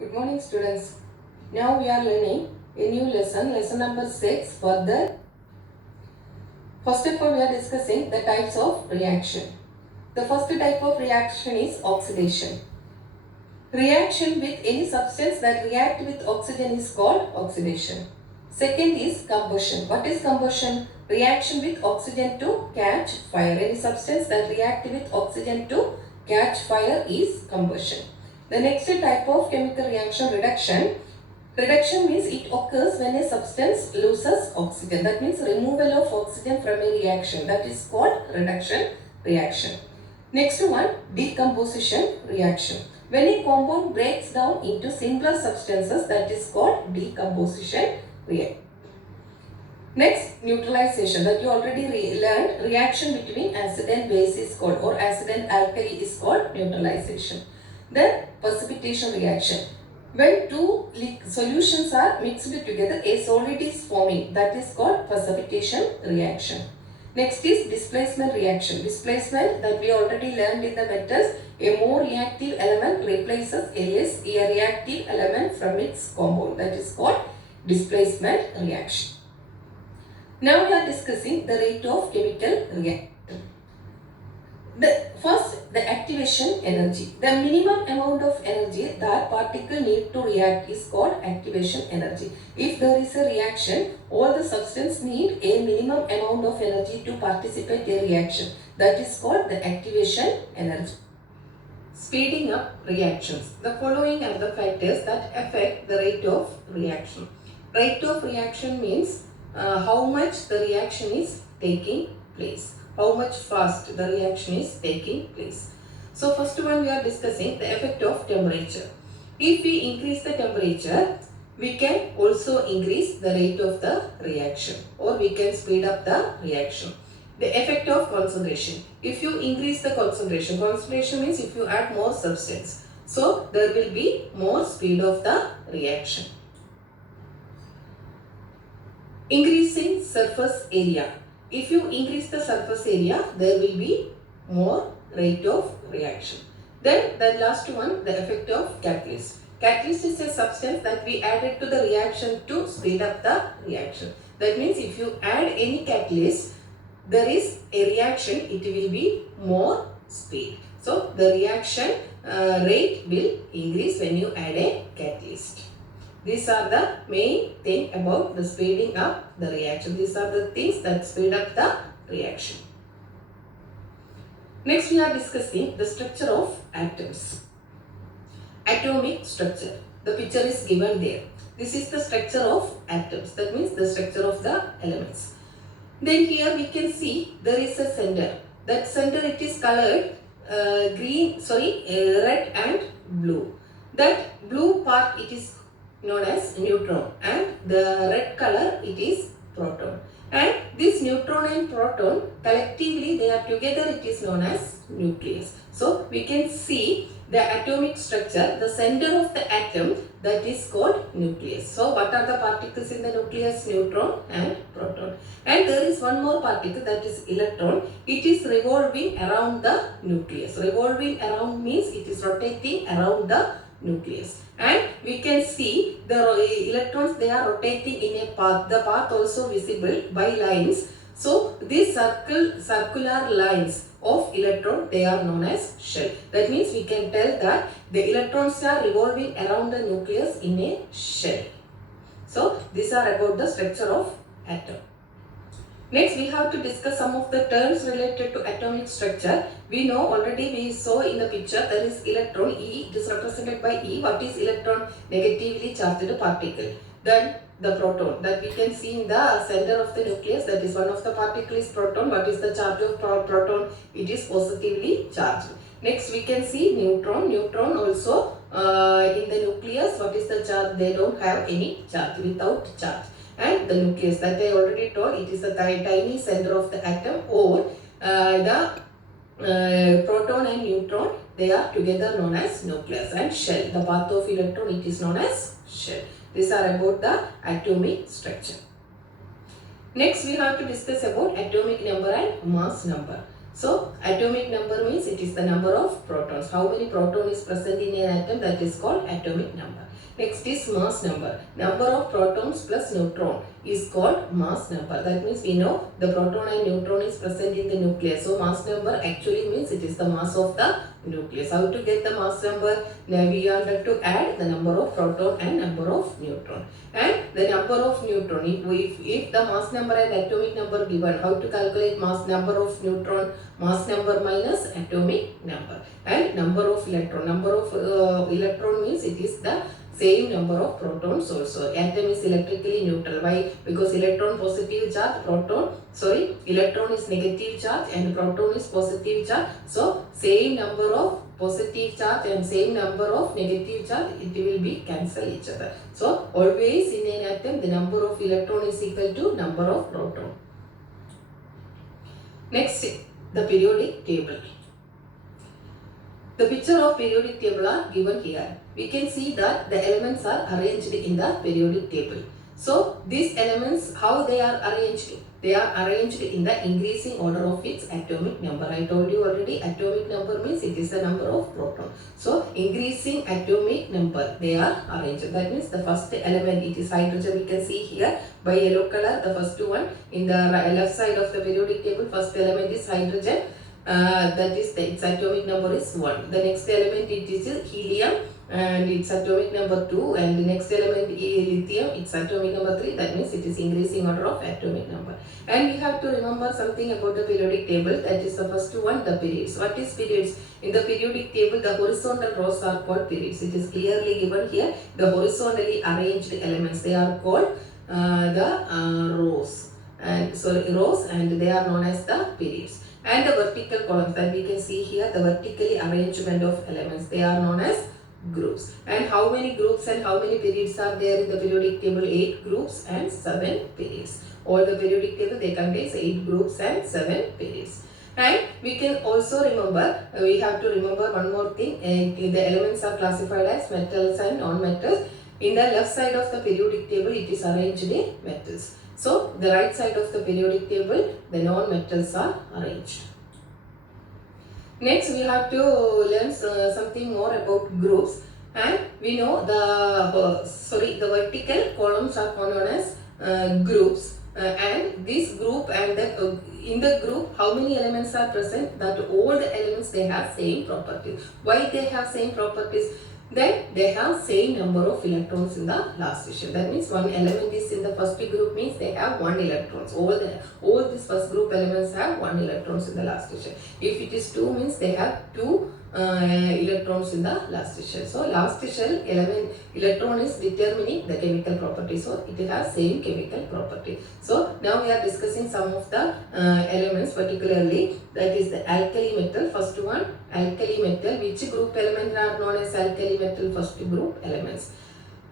Good morning, students. Now we are learning a new lesson, lesson number 6. Further, first of all, we are discussing the types of reaction. The first type of reaction is oxidation. Reaction with any substance that react with oxygen is called oxidation. Second is combustion. What is combustion? Reaction with oxygen to catch fire. Any substance that react with oxygen to catch fire is combustion. The next type of chemical reaction, reduction. Reduction means it occurs when a substance loses oxygen. That means removal of oxygen from a reaction. That is called reduction reaction. Next one, decomposition reaction. When a compound breaks down into simpler substances, that is called decomposition reaction. Next, neutralization, that you already learned. Reaction between acid and base is called, or acid and alkali is called neutralization. Then precipitation reaction. When two solutions are mixed together, a solid is forming. That is called precipitation reaction. Next is displacement reaction. Displacement, that we already learned in the methods. A more reactive element replaces a less reactive element from its compound. That is called displacement reaction. Now we are discussing the rate of chemical reaction. First, the activation energy. The minimum amount of energy that particle need to react is called activation energy. If there is a reaction, all the substance need a minimum amount of energy to participate in reaction. That is called the activation energy. Speeding up reactions. The following are the factors that affect the rate of reaction. Rate of reaction means how much the reaction is taking place. How much fast the reaction is taking place. So first one, we are discussing the effect of temperature. If we increase the temperature, we can also increase the rate of the reaction, or we can speed up the reaction. The effect of concentration. If you increase the concentration, concentration means if you add more substance, so there will be more speed of the reaction. Increasing surface area. If you increase the surface area, there will be more rate of reaction. Then the last one, the effect of catalyst. Catalyst is a substance that we added to the reaction to speed up the reaction. That means if you add any catalyst, there is a reaction, it will be more speed. So the reaction rate will increase when you add a catalyst. These are the main thing about the speeding up the reaction. These are the things that speed up the reaction. Next, we are discussing the structure of atoms. Atomic structure. The picture is given there. This is the structure of atoms. That means the structure of the elements. Then here we can see there is a center. That center, it is colored red and blue. That blue part, it is known as neutron, and the red color, it is proton. And this neutron and proton, collectively they are together, it is known as nucleus. So we can see the atomic structure, the center of the atom, that is called nucleus. So what are the particles in the nucleus? Neutron and proton. And there is one more particle, that is electron. It is revolving around the nucleus. Revolving around means it is rotating around the nucleus. And we can see the electrons, they are rotating in a path. The path also visible by lines. So these circular lines of electron, they are known as shell. That means we can tell that the electrons are revolving around the nucleus in a shell. So these are about the structure of atom. Next, we have to discuss some of the terms related to atomic structure. We know already, we saw in the picture, there is electron, E, it is represented by E. What is electron? Negatively charged particle. Then the proton, that we can see in the center of the nucleus, that is one of the particle is proton. What is the charge of proton? It is positively charged. Next, we can see neutron. Neutron also in the nucleus, what is the charge? They don't have any charge, without charge. And the nucleus, that I already told, it is a tiny center of the atom, or the proton and neutron, they are together known as nucleus. And shell, the path of electron, it is known as shell. These are about the atomic structure. Next, we have to discuss about atomic number and mass number. So atomic number means it is the number of protons. How many proton is present in an atom, that is called atomic number. Next is mass number. Number of protons plus neutron is called mass number. That means we know the proton and neutron is present in the nucleus. So mass number actually means it is the mass of the nucleus. How to get the mass number? Now we are going to add the number of proton and number of neutron. And the number of neutron, if the mass number and atomic number given, how to calculate mass number of neutron? Mass number minus atomic number. And number of electron. Number of electron means it is the same number of protons also. Atom is electrically neutral. Why? Because electron positive charge, electron is negative charge and proton is positive charge. So same number of positive charge and same number of negative charge, it will be cancel each other. So always in an atom the number of electron is equal to number of proton. Next, the periodic table. The picture of periodic table are given here. We can see that the elements are arranged in the periodic table. So these elements, how they are arranged? They are arranged in the increasing order of its atomic number. I told you already, atomic number means it is the number of proton. So increasing atomic number, they are arranged. That means the first element, it is hydrogen. We can see here by yellow color, the first one in the left side of the periodic table. First element is hydrogen. That is its atomic number is 1. The next element it is helium and its atomic number 2, and the next element is lithium, its atomic number 3. That means it is increasing order of atomic number. And we have to remember something about the periodic table. That is the first one, the periods. What is periods? In the periodic table, the horizontal rows are called periods. It is clearly given here. The horizontally arranged elements, they are called rows, and they are known as the periods. And the vertical columns that we can see here, the vertically arrangement of elements, they are known as groups. And how many groups and how many periods are there in the periodic table? 8 groups and 7 periods. All the periodic table, they contain 8 groups and 7 periods. And we can also remember, we have to remember one more thing, the elements are classified as metals and non-metals. In the left side of the periodic table, it is arranged in metals. So the right side of the periodic table, the non-metals are arranged. Next, we have to learn something more about groups, and we know the vertical columns are known as groups, and this group and in the group, how many elements are present? That all the elements, they have same properties. Why they have same properties? Then they have same number of electrons in the last shell. That means one element is in the first group means they have 1 electrons. All these first group elements have 1 electrons in the last shell. If it is 2 means they have 2 electrons in the last shell. So last shell electron is determining the chemical property. So it has same chemical property. So now we are discussing some of the elements, particularly that is the alkali metal. First one, alkali metal. Which group elements are known as alkali metal? First group elements.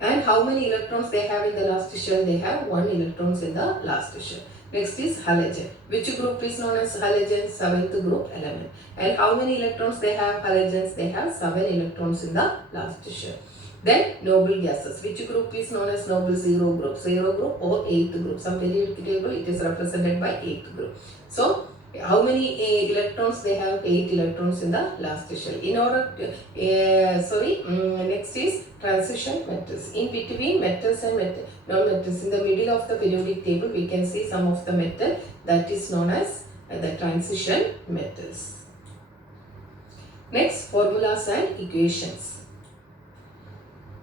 And how many electrons they have in the last shell? They have 1 electrons in the last shell. Next is halogen. Which group is known as halogen? 7th group element. And how many electrons they have? Halogens, they have 7 electrons in the last shell. Then noble gases. Which group is known as noble? 0 group. 0 group or 8th group. Some periodic table, it is represented by 8th group. So how many electrons they have? 8 electrons in the last shell. In order to, next is transition metals. In between metals and non-metals, in the middle of the periodic table, we can see some of the metal that is known as the transition metals. Next, formulas and equations.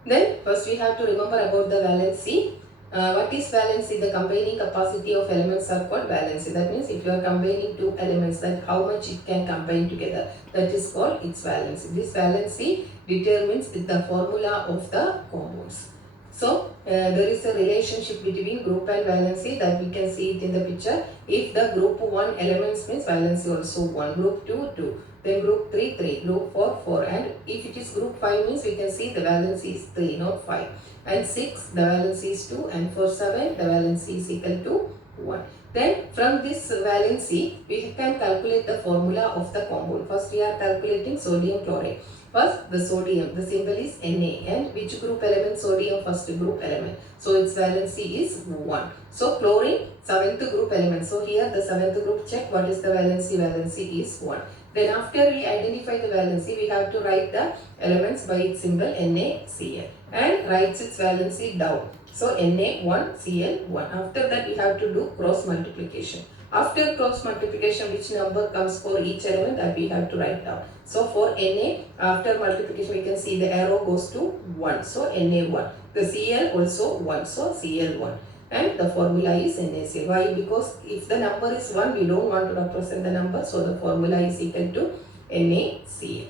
Then first we have to remember about the valency. What is valency? The combining capacity of elements are called valency. That means if you are combining 2 elements, that how much it can combine together, that is called its valency. This valency determines the formula of the compounds. So there is a relationship between group and valency that we can see it in the picture. If the group 1 elements means valency also 1, group 2 2, then group 3 3, group 4 4, and if it is group 5 means we can see the valency is 3, not 5. And 6, the valency is 2, and for 7, the valency is equal to 1. Then from this valency, we can calculate the formula of the compound. First we are calculating sodium chloride. First, the sodium, the symbol is Na, and which group element? Sodium, first group element. So its valency is 1. So chlorine, 7th group element. So here the 7th group, check what is the valency. Valency is 1. Then after we identify the valency, we have to write the elements by its symbol NaCl and writes its valency down. So Na1Cl1. After that we have to do cross multiplication. After cross multiplication, which number comes for each element, that we have to write down. So for Na, after multiplication we can see the arrow goes to 1. So Na1. The Cl also 1. So Cl1. And the formula is NaCl. Why? Because if the number is 1, we don't want to represent the number. So the formula is equal to NaCl.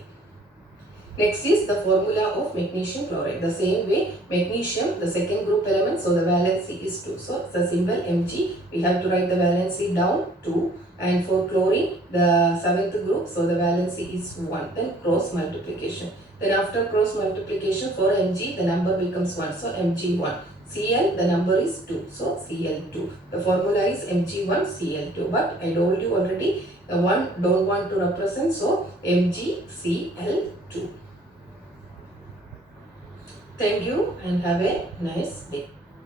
Next is the formula of magnesium chloride. The same way, magnesium, the second group element, so the valency is 2. So the symbol Mg, we have to write the valency down 2. And for chlorine, the 7th group, so the valency is 1. Then cross multiplication. Then after cross multiplication for Mg, the number becomes 1. So Mg1. Cl, the number is 2. So Cl2. The formula is Mg1, Cl2. But I told you already, the one don't want to represent. So MgCl2. Thank you and have a nice day.